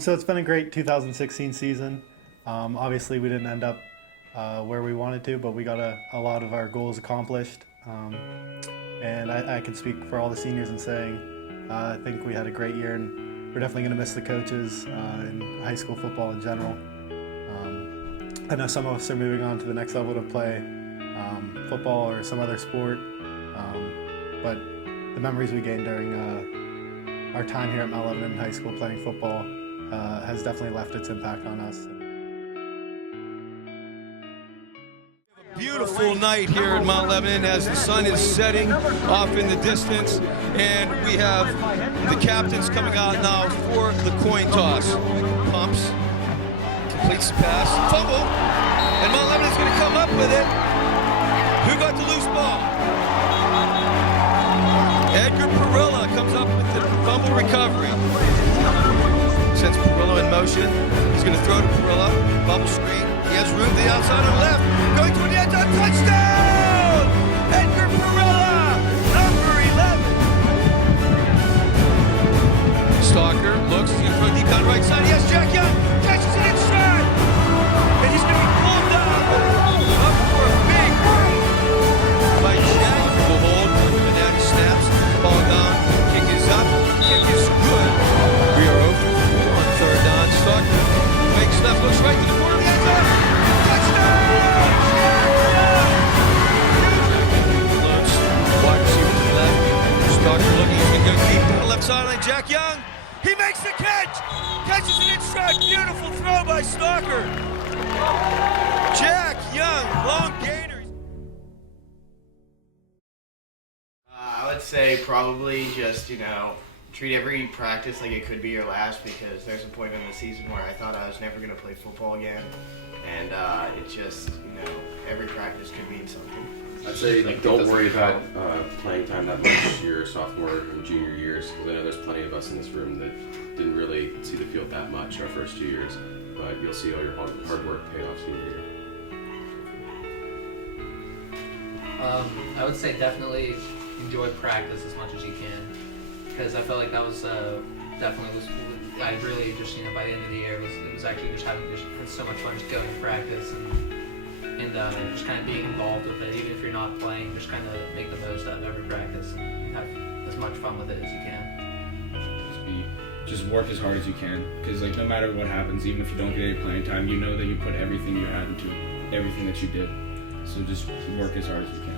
So it's been a great 2016 season. Obviously, we didn't end up where we wanted to, but we got a lot of our goals accomplished. And I can speak for all the seniors in saying I think we had a great year, and we're definitely going to miss the coaches in high school football in general. I know some of us are moving on to the next level to play football or some other sport, but the memories we gained during our time here at Mount Lebanon in high school playing football has definitely left its impact on us. Beautiful night here at Mount Lebanon as the sun is setting off in the distance, and we have the captains coming out now for the coin toss. Pumps, completes the pass, fumble, and Mount Lebanon's going to come up with it. Who got the loose ball? Edgar Perilla comes up with the fumble recovery. Sends Perilla in motion. He's going to throw to Perilla. Bubble screen. He has room to the outside on the left. Going toward the end zone. Touchdown! Edgar Perilla, number 11. Stalker looks. He's going to throw deep down right side. Yes, Jack Young catches it in stride. And he's going to be pulled down. Up for a big break by Jack. Full hold. And now he snaps. Ball down. Kick is up. Kick is good. We are over on third down. Stalker makes left, looks right to the corner of the end zone. Touchdown! Wide receiver to the left. Stalker looking. He's going to go deep to the left sideline. Jack Young. He makes the catch. Catches it in stride. Beautiful throw by Stalker. Jack Young, long gainer. I would say probably just, treat every practice like it could be your last, because there's a point in the season where I thought I was never going to play football again. And it's just, every practice could mean something. I'd say don't worry about playing time that much your sophomore and junior years, because I know there's plenty of us in this room that didn't really see the field that much our first 2 years, but you'll see all your hard work pay off senior year. I would say definitely enjoy practice as much as you can, because I felt like that was definitely I really just by the end of the year it was actually just having so much fun just going to practice and just kind of being involved with it, even if you're not playing. Just kind of make the most out of every practice and have as much fun with it as you can. Just work as hard as you can, because no matter what happens, even if you don't get any playing time, you know that you put everything you had into everything that you did. So just work as hard as you can.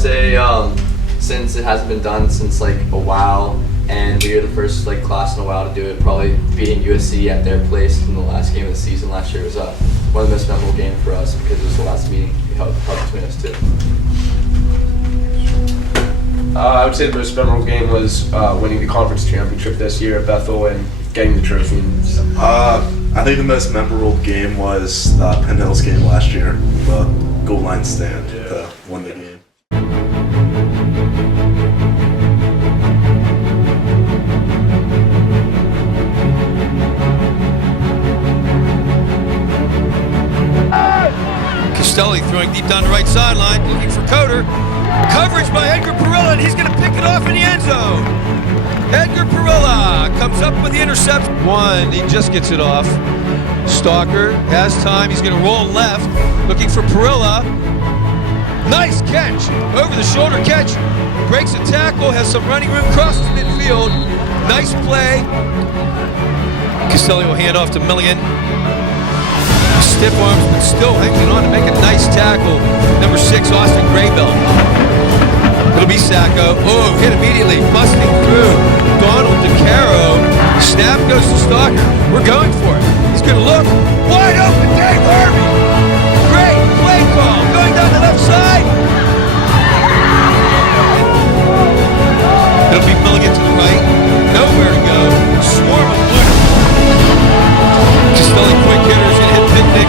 say since it hasn't been done since like a while, and we were the first like class in a while to do it, probably beating USC at their place in the last game of the season last year was one of the most memorable games for us because it was the last meeting we held between us two. I would say the most memorable game was winning the conference championship this year at Bethel and getting the trophy. I think the most memorable game was the Penn Hills game last year, the goal line stand to win the game. Costelli throwing deep down the right sideline, looking for Coder. Coverage by Edgar Perilla, and he's going to pick it off in the end zone. Edgar Perilla comes up with the interception. One, he just gets it off. Stalker has time. He's going to roll left, looking for Perilla. Nice catch, over the shoulder catch. Breaks a tackle, has some running room, crosses midfield. Nice play. Costelli will hand off to Milligan. Stiff arms, but still hanging on to make a nice tackle. Number 6, Austin Graybell. It'll be Sacco. Oh, hit immediately, busting through. Donald DeCaro. Snap goes to Stalker. We're going for it. He's going to look. Wide open, Dave Harvey. Great play call. Going down the left side. It'll be Milligan to the right. Nowhere to go. Swarm of blue. Costelli quick hitters and hit Picnic.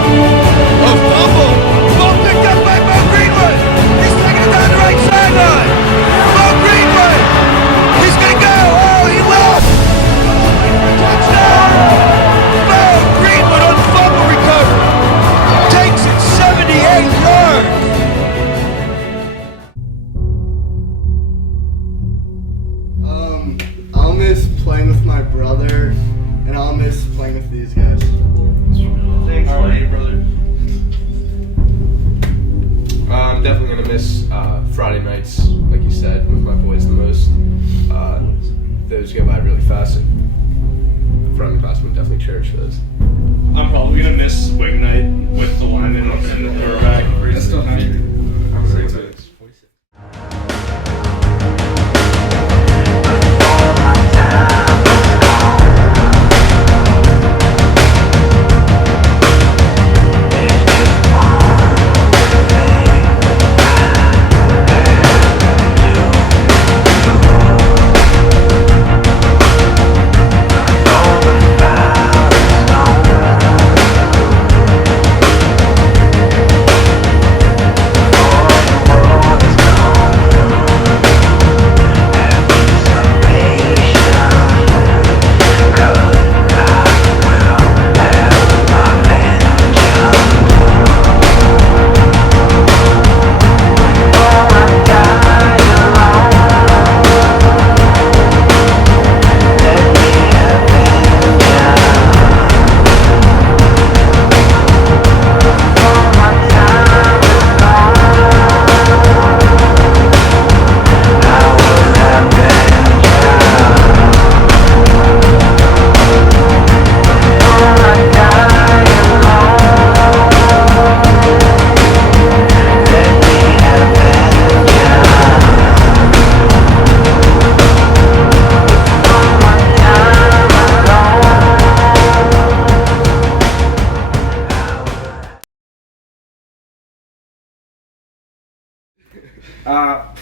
Oh, fumble! Ball picked up by Bo Greenwood! He's taking it down the right sideline! Bo Greenwood! He's gonna go! Oh, he lost! Touchdown! Bo Greenwood on the fumble recovery! Takes it 78 yards! I'll miss playing with my brother, and I'll miss playing with these guys. Thanks, brother. I'm definitely gonna miss Friday nights, like you said, with my boys the most. Those go by really fast. The front class would definitely cherish those. I'm probably gonna miss swing night with the lineman and the quarterback. That's still happening.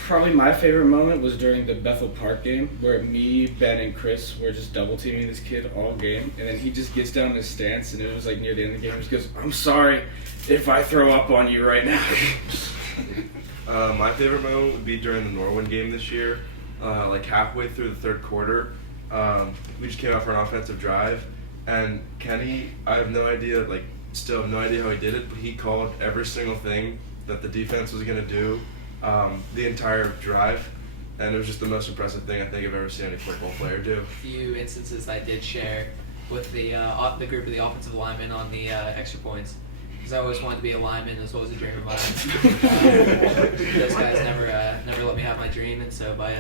Probably my favorite moment was during the Bethel Park game where me, Ben, and Chris were just double teaming this kid all game, and then he just gets down in his stance, and it was like near the end of the game. He just goes, "I'm sorry if I throw up on you right now." My favorite moment would be during the Norwin game this year. Like halfway through the third quarter, we just came out for an offensive drive, and Kenny, I have no idea, still have no idea how he did it, but he called every single thing that the defense was going to do the entire drive, and it was just the most impressive thing I think I've ever seen any football player do. Few instances I did share with the group of the offensive linemen on the extra points, because I always wanted to be a lineman. It was always a dream of mine. Those guys never let me have my dream, and so by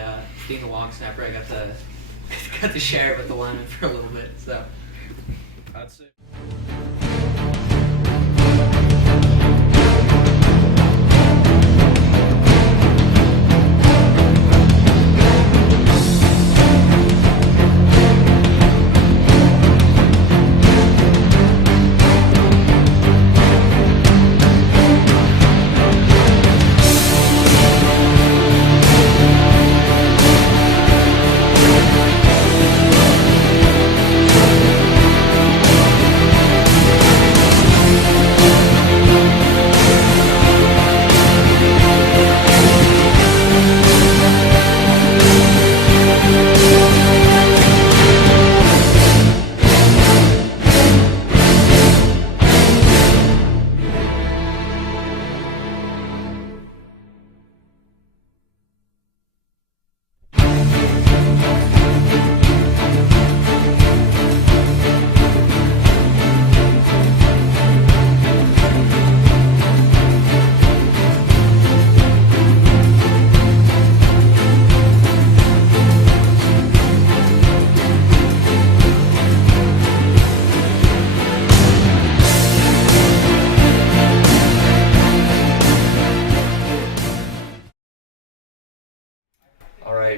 being a long snapper, I got to share it with the linemen for a little bit. So I'd say.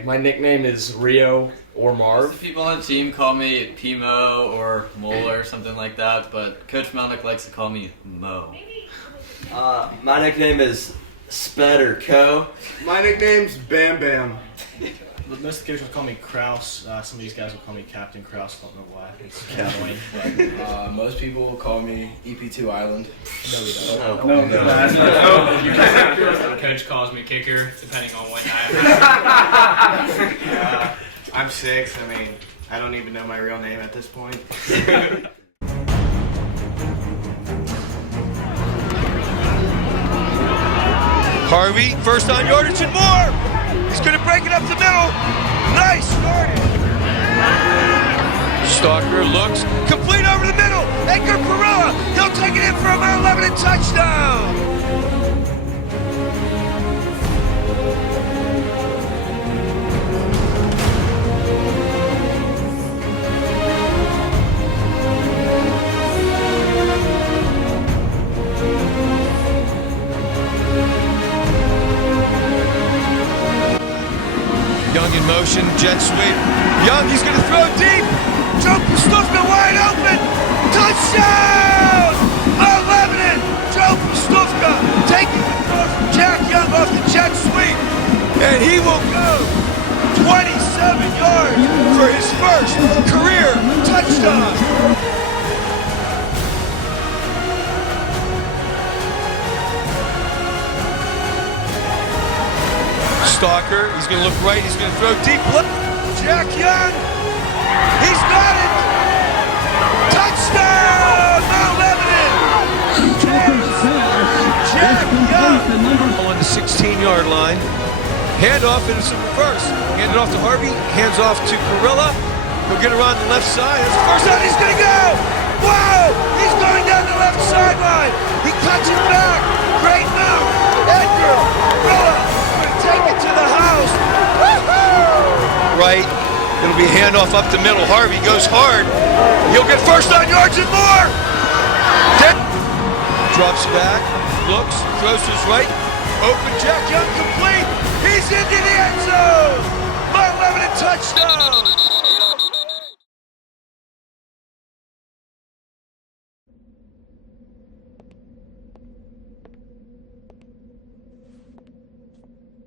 My nickname is Rio or Marv. People on the team call me Pimo or Mole or something like that, but Coach Melnick likes to call me Mo. My nickname is Sped or Co. My nickname's Bam Bam. Most of the coaches call me Kraus. Some of these guys will call me Captain Kraus. Don't know why. It's annoying. But Most people will call me EP2 Island. no, we don't. The coach calls me kicker, depending on what night. I'm 6. I mean, I don't even know my real name at this point. Harvey, first on yardage and more. He's going to break it up the middle. Nice yardage. Stalker looks complete over the middle. Edgar Perella, he'll take it in for a mile 11 and touchdown. Young in motion, jet sweep. Young, he's going to throw deep. Joe Pustufka wide open. Touchdown! Lebanon. Joe Pustufka taking the throw from Jack Young off the jet sweep. And he will go 27 yards for his first career touchdown. Stalker, he's going to look right, he's going to throw deep. Jack Young, he's got it! Touchdown, Mount Lebanon! Jack Young! On the 16-yard line. Handoff, and it's in reverse. Hand it off to Harvey, hands off to Perella. He'll get around the left side. That's the first down, he's going to go! Wow! He's going down the left sideline. He cuts it back. Great move. Edgar Perella. Take it to the house. Woo-hoo! Right. It'll be handoff up the middle. Harvey goes hard. He'll get first down yards and more. Drops back, looks, throws to his right. Open Jack Young complete. He's into the end zone. Mount Lebanon touchdown.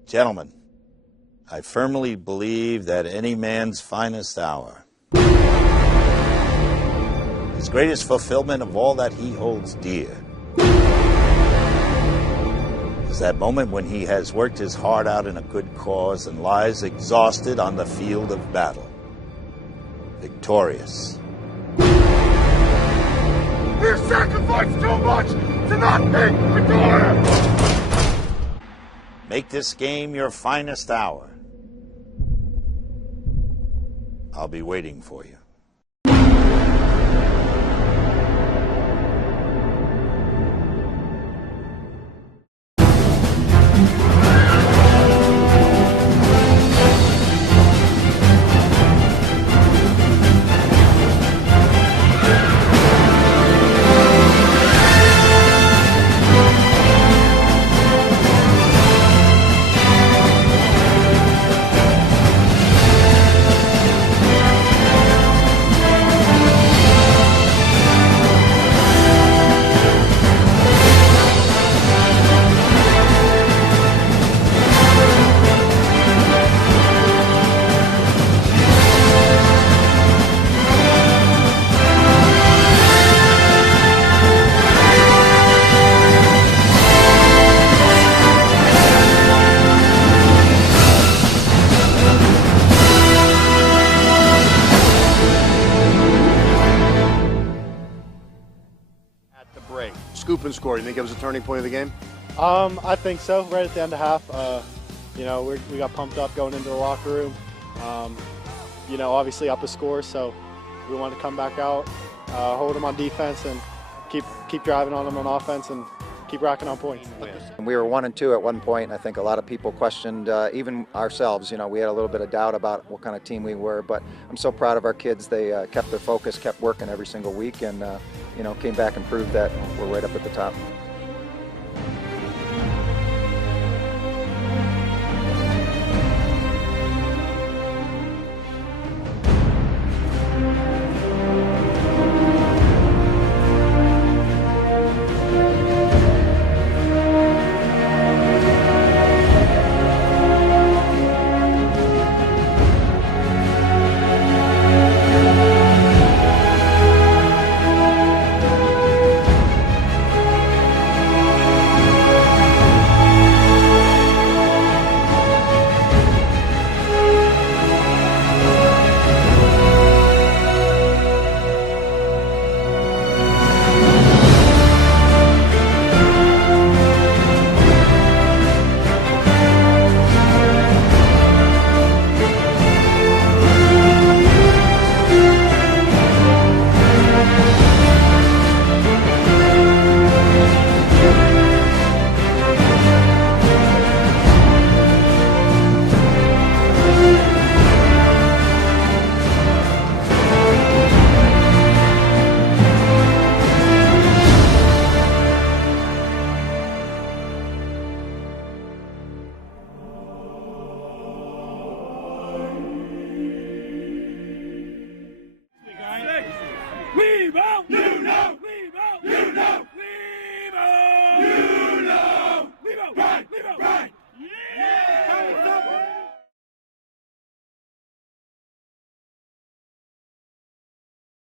Gentlemen, I firmly believe that any man's finest hour, his greatest fulfillment of all that he holds dear, is that moment when he has worked his heart out in a good cause and lies exhausted on the field of battle, victorious. We've sacrificed too much to not be victorious! Make this game your finest hour. I'll be waiting for you. Scoop and score. You think it was a turning point of the game? I think so. Right at the end of half, we got pumped up going into the locker room. Obviously up a score, so we wanted to come back out, hold them on defense, and keep driving on them on offense, and keep racking on points. We were 1-2 at one point. I think a lot of people questioned, even ourselves. We had a little bit of doubt about what kind of team we were. But I'm so proud of our kids. They kept their focus, kept working every single week, and came back and proved that we're right up at the top.